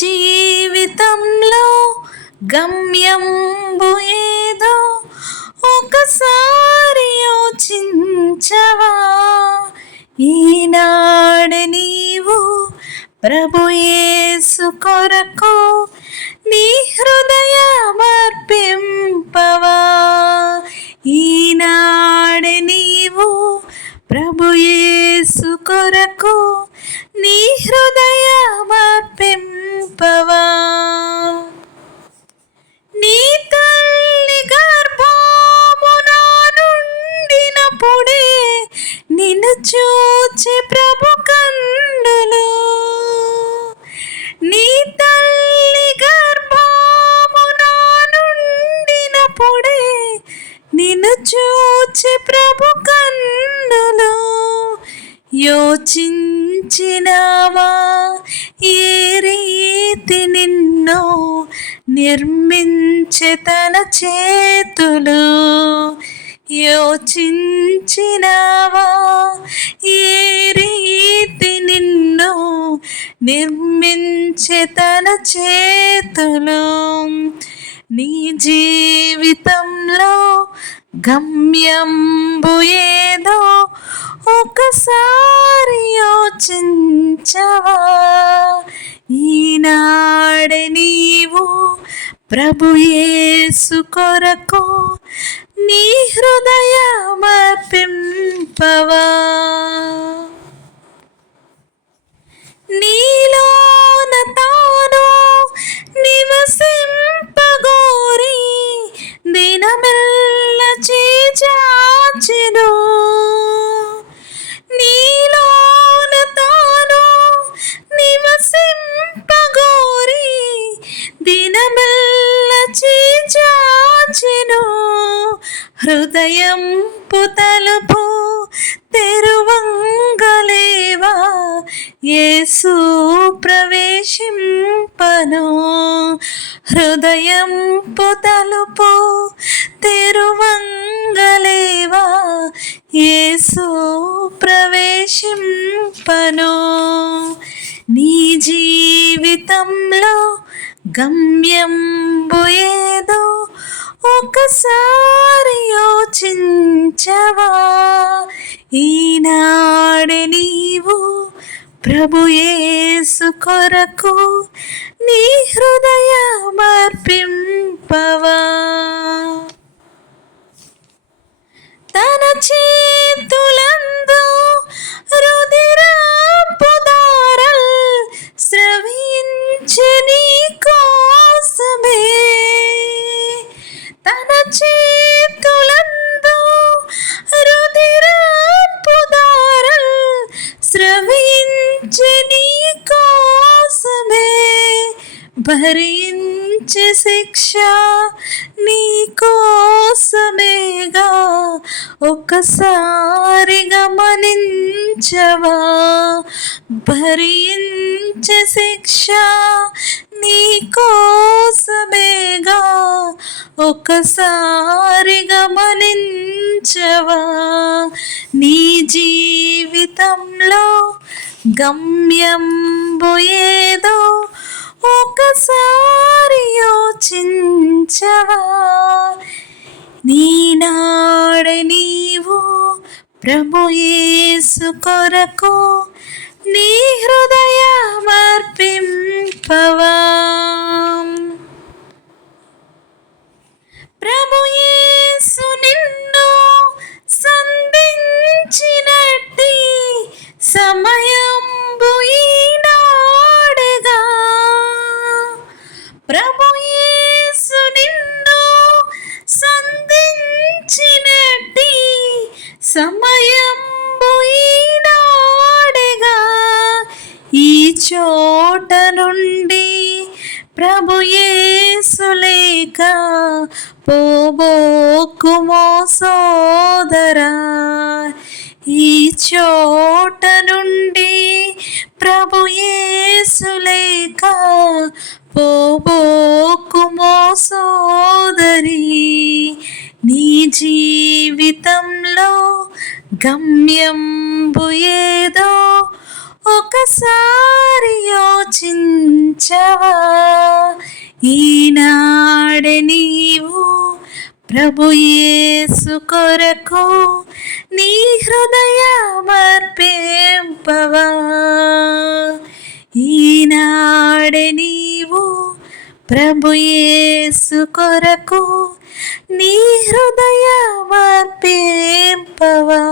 జీవితంలో గమ్యంబు ఏదో ఒకసారి యోచించవా? ఈనాడు నీవు ప్రభు యేసు కొరకు నీ హృదయమర్పింపవా ఈనాడు నీవు ప్రభు యేసు కొరకు నీ హృదయ చూచి ప్రభు కండులు. నీ తల్లి గర్భమున నుండినప్పుడే నిన్ను చూచి ప్రభు కన్నులు యోచించినావా? ఏ రీతి నిన్ను నిర్మించే తన చేతులు? యోచించినావా? ఏ రీతి నిన్ను నిర్మించే తన చేతులు? నీ జీవితంలో గమ్యంబు ఏదో ఒకసారి యోచించవా? ఈనాడని ప్రభు యేసు కొరకు నీ హృదయమర్పింపవా. హృదయం పుతలుపు తెరువంగలేవా? యేసు ప్రవేశింపను. హృదయం పుతలుపు తెరువంగలేవా? యేసు ప్రవేశింపను. నీ జీవితంలో గమ్యం ఏదో ఒకసారి యోచించవా? ఈనాడు నీవు ప్రభు యేసు కొరకు నీ హృదయమర్పింపవా? మర్పింపవా భరించే శిక్ష నీ కోసమేగా ఒక్కసారి గమనించవా భరించే శిక్ష నీ కోసమేగా ఒక్కసారి గమనించవా నీ జీవితంలో గమ్యం పోయే ఒక్కసారి యోచించవా నీనాడ నీవు ప్రభు యేసు కొరకు నీ హృదయమర్పింపవా ప్రభు సమయంబు ఈ చోట నుండి ప్రభు యేసు లేక పోబోకుమో సోదరా. ఈ చోట నుండి ప్రభు యేసు లేక పోబోకుమో సోదరి. నీ జీవితంలో గమ్యంబు ఏదో ఒకసారి యోచించవా? మార్చవా ఈనాడే నీవు ప్రభు యేసు కొరకు నీ హృదయమర్పింపవా ఈనాడే నీవు ప్రభు యేసు కొరకు నీ హృదయ హృదయమర్పింపవా.